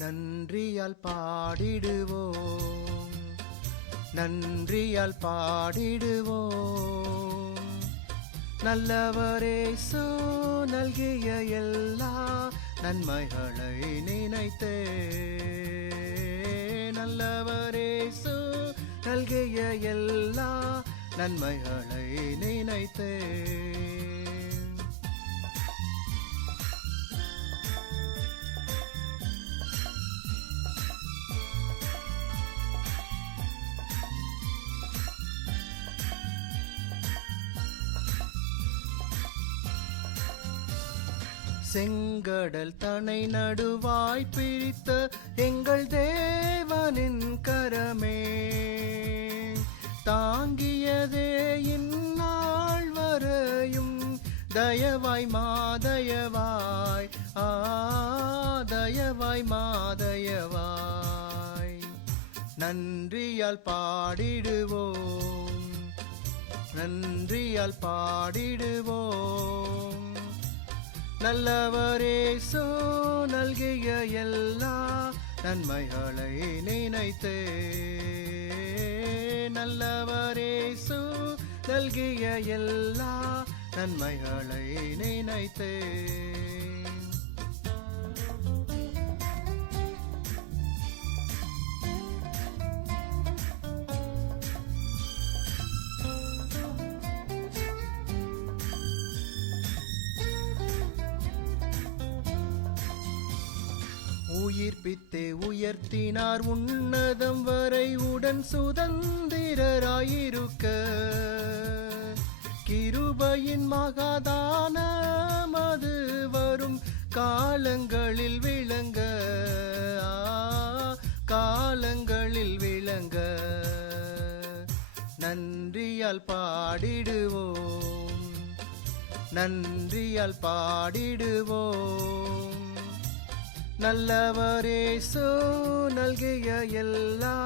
நன்றியால் பாடிடுவோம், நன்றியால் பாடிடுவோம். நல்லவரேசு நல்கிய எல்லா நன்மைகளை நினைத்தே, நல்லவரேசு நல்கிய எல்லா நன்மைகளை நினைத்தே. செங்கடல் தனை நடுவாய் பிரித்த எங்கள் தேவனின் கரமே, தாங்கியதே இந்நாள் வரையும். தயவாய் மாதயவாய், தயவாய் மாதயவாய். நன்றியால் பாடிடுவோம், நன்றியால் பாடிடுவோம். நல்லவரேசு நல்கிய எல்லா நன்மைகளை நினைத்தே, நல்லவரேசு நல்கிய எல்லா நன்மைகளை நினைத்தே. உயிர்ப்பித்தே உயர்த்தினார் உன்னதம் வரை உடன் சுதந்திரராயிருக்க. கிருபையின் மகாதானம் அது வரும் காலங்களில் விளங்க, காலங்களில் விளங்க. நன்றியால் பாடிடுவோம், நன்றியால் பாடிடுவோம். நல்லவரேசு நல்கிய எல்லா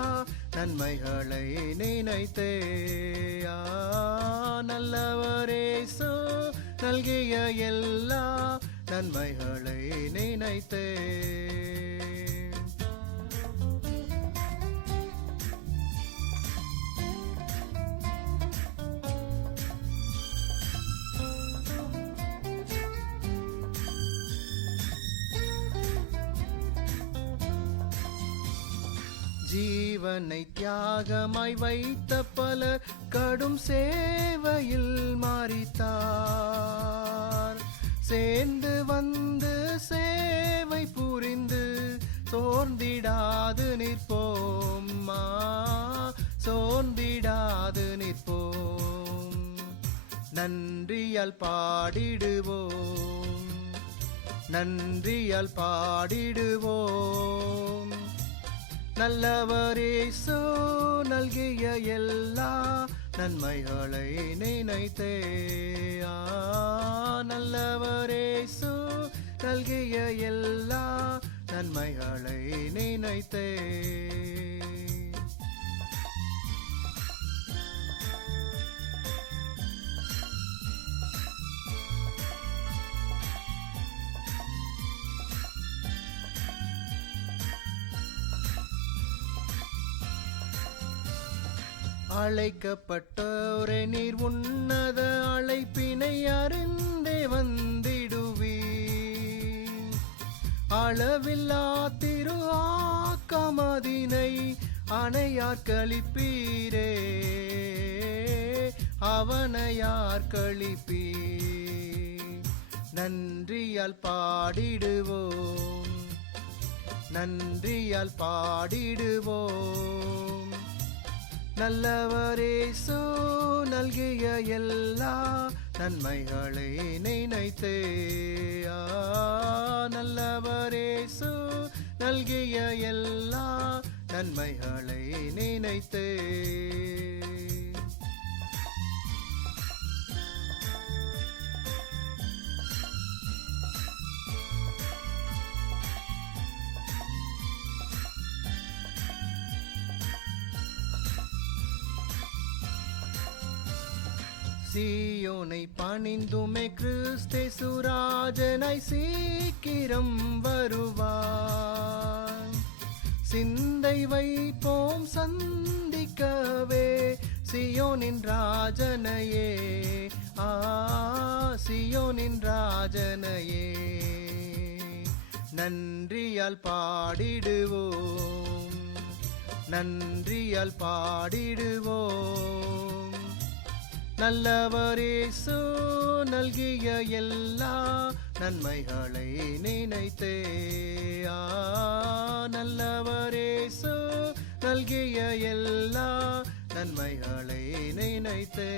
நன்மைகளை நினைத்தே, நல்லவரேசு நல்கிய எல்லா நன்மைகளை நினைத்தே. ஜீவனை தியாகமாய் வைத்த பலர் கடும் சேவையில் மாறித்தார். சேர்ந்து வந்து சேவை புரிந்து சோர்ந்திடாது நிற்போம், சோர்ந்திடாது நிற்போம். நன்றியால் பாடிடுவோம், நன்றியால் பாடிடுவோம். நல்லவரேசு நல்கிய எல்லா நன்மைகளை நினைத்தே, நல்லவரேசு நல்கிய எல்லா நன்மைகளை நினைத்தே. அழைக்கப்பட்டோரே நீர் உன்னத அழைப்பினை அறிந்தே வந்திடுவீர். அளவில்லா திரு ஆக்கமதினை அணையார் களிப்பீரே, அவனையார் களிப்பீர். நன்றியால் பாடிடுவோம், நன்றியால் பாடிடுவோம். நல்லவரேசு நல்கிய எல்லா நன்மைகளை நினைத்தே, நல்லவரேசு நல்கிய எல்லா நன்மைகளை நினைத்தே. சீயோனை பணிந்துமே கிறிஸ்தேசு ராஜனாய் சீக்கிரம் வருவார். சிந்தை வைப்போம் சந்திக்கவே சியோனின் ராஜனையே, சியோனின் ராஜனையே. நன்றியால் பாடிடுவோம், நன்றியால் பாடிடுவோம். நல்லவரேசு நல்கிய எல்லா நன்மைகளை நினைத்தே, நல்லவரேசு நல்கிய எல்லா நன்மைகளை நினைத்தே.